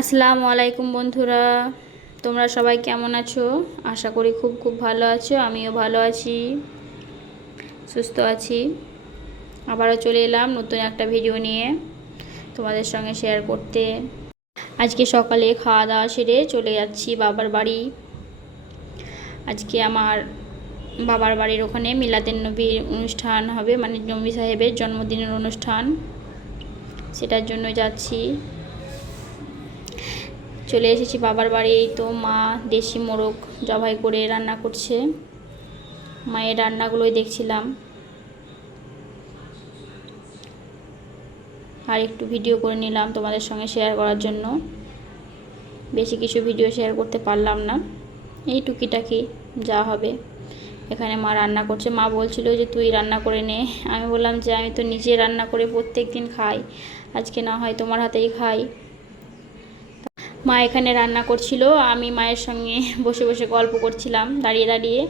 আসসালামু আলাইকুম বন্ধুরা, তোমরা সবাই কেমন আছো? আশা করি খুব খুব ভালো আছো, আমিও ভালো আছি, সুস্থ আছি। আবারও চলে এলাম নতুন একটা ভিডিও নিয়ে তোমাদের সঙ্গে শেয়ার করতে। আজকে সকালে খাওয়া দাওয়া সেরে চলে যাচ্ছি বাবার বাড়ি। আজকে আমার বাবার বাড়ির ওখানে মিলাদের নবীর অনুষ্ঠান হবে মানে নবী সাহেবের জন্মদিনের অনুষ্ঠান। সেটার জন্য যাচ্ছি। চলে এসেছি বাবার বাড়ি, এই তো মা দেশি মোরগ জবাই করে রান্না করছে। মায়ের রান্নাগুলোই দেখছিলাম। আর একটু ভিডিও করে নিলাম তোমাদের সঙ্গে শেয়ার করার জন্য। বেশি কিছু ভিডিও শেয়ার করতে পারলাম না। এই টুকিটাকি যা হবে। এখানে মা রান্না করছে। মা বলছিল যে, তুই রান্না করে নে। আমি বললাম যে, আমি তো নিজে রান্না করে প্রত্যেক দিন খাই। আজকে না হয় তোমার হাতেই খাই। মা এখানে রান্না করছিল, আমি মায়ের সঙ্গে বসে বসে গল্প করছিলাম, দাঁড়িয়ে দাঁড়িয়ে।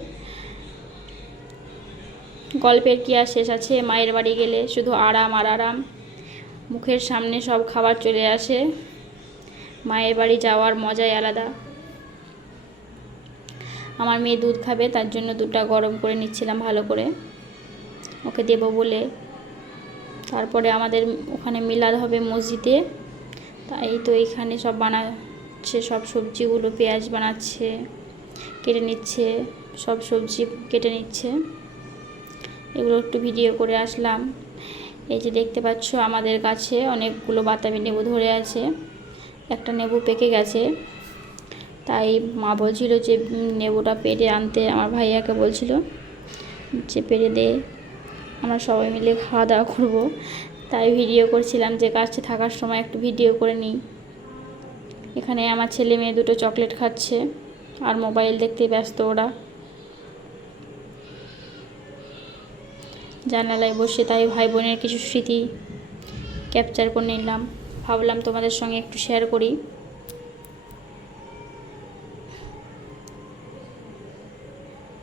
গল্পের কি আর শেষ আছে? মায়ের বাড়ি গেলে শুধু আরাম আর আরাম। মুখের সামনে সব খাবার চলে আসে। মায়ের বাড়ি যাওয়ার মজাই আলাদা। আমার মেয়ে দুধ খাবে, তার জন্য দুধটা গরম করে নিচ্ছিলাম ভালো করে। ওকে দেব বলে। তারপরে আমাদের ওখানে মিলাদ হবে মসজিদে। তাই তো এইখানে সব বানাচ্ছে, সব সবজিগুলো পেঁয়াজ বানাচ্ছে, কেটে নিচ্ছে, সব সবজি কেটে নিচ্ছে। এগুলো একটু ভিডিও করে আসলাম। এই যে দেখতে পাচ্ছ, আমাদের কাছে অনেকগুলো বাতাবি নেবু ধরে আছে। একটা নেবু পেকে গেছে। তাই মা বলছিল যে নেবুটা পেরে আনতে, আমার ভাইয়াকে বলছিল যে পেরে দে। আমরা সবাই মিলে খাওয়া দাওয়া করব। তাই ভিডিও করছিলাম যে কাছে থাকার সময় একটু ভিডিও করে নিই। এখানে আমার ছেলে মেয়ে দুটো চকলেট খাচ্ছে আর মোবাইল দেখতে ব্যস্ত ওরা। জানালায় বসে তাই ভাই বোনের কিছু স্মৃতি ক্যাপচার করে নিলাম। ভাবলাম তোমাদের সঙ্গে একটু শেয়ার করি।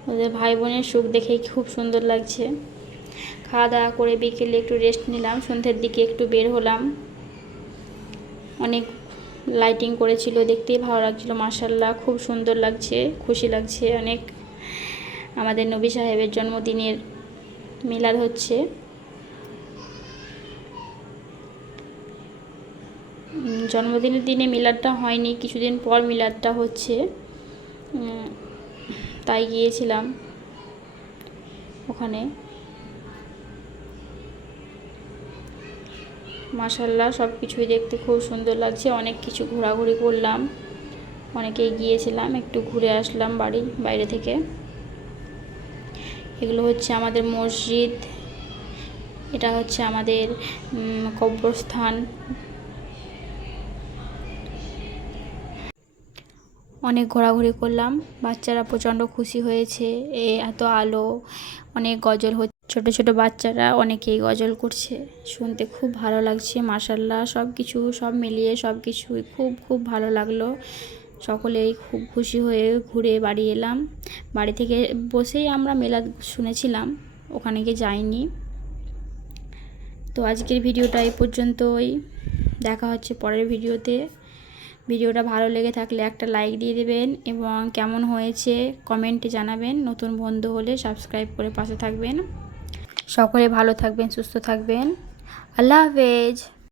ওদের ভাই বোনের সুখ দেখেই খুব সুন্দর লাগছে। খাওয়া দাওয়া করে বিকেলে একটু রেস্ট নিলাম, সন্ধ্যের দিকে একটু বের হলাম। অনেক লাইটিং করেছিল, দেখতেই ভালো লাগছিল মাসাল্লাহ খুব সুন্দর লাগছে, খুশি লাগছে, অনেক আমাদের নবী সাহেবের জন্মদিনের মিলাদ হচ্ছে। জন্মদিনের দিনে মিলাদটা হয়নি, কিছুদিন পর মিলাদটা হচ্ছে। তাই গিয়েছিলাম ওখানে। মাসাল্লাহ সব কিছুই দেখতে খুব সুন্দর লাগছে। অনেক কিছু ঘোরাঘুরি করলাম। অনেকেই গিয়েছিলাম, একটু ঘুরে আসলাম বাড়ি বাইরে থেকে। এগুলো হচ্ছে আমাদের মসজিদ। এটা হচ্ছে আমাদের কব্রস্থান। অনেক ঘোরাঘুরি করলাম। বাচ্চারা প্রচণ্ড খুশি হয়েছে। এ এত আলো, অনেক গজল হচ্ছে। ছোট ছোট বাচ্চারা অনেকেই গজল করছে। শুনতে খুব ভালো লাগছে মাসাল্লাহ সব কিছু সব মিলিয়ে সব কিছুই খুব খুব ভালো লাগল। সকলেই খুব খুশি হয়ে ঘুরে বাড়ি এলাম। বাড়ি থেকে বসেই আমরা মেলা শুনেছিলাম, ওখানে গিয়ে যাইনি। তো আজকের ভিডিওটা এই পর্যন্তই। দেখা হচ্ছে পরের ভিডিওতে। ভিডিওটা ভালো লেগে থাকলে একটা লাইক দিয়ে দেবেন এবং কেমন হয়েছে কমেন্টে জানাবেন। নতুন বন্ধু হলে সাবস্ক্রাইব করে পাশে থাকবেন। সকলে ভালো থাকবেন, সুস্থ থাকবেন। আল্লাহ হাফেজ।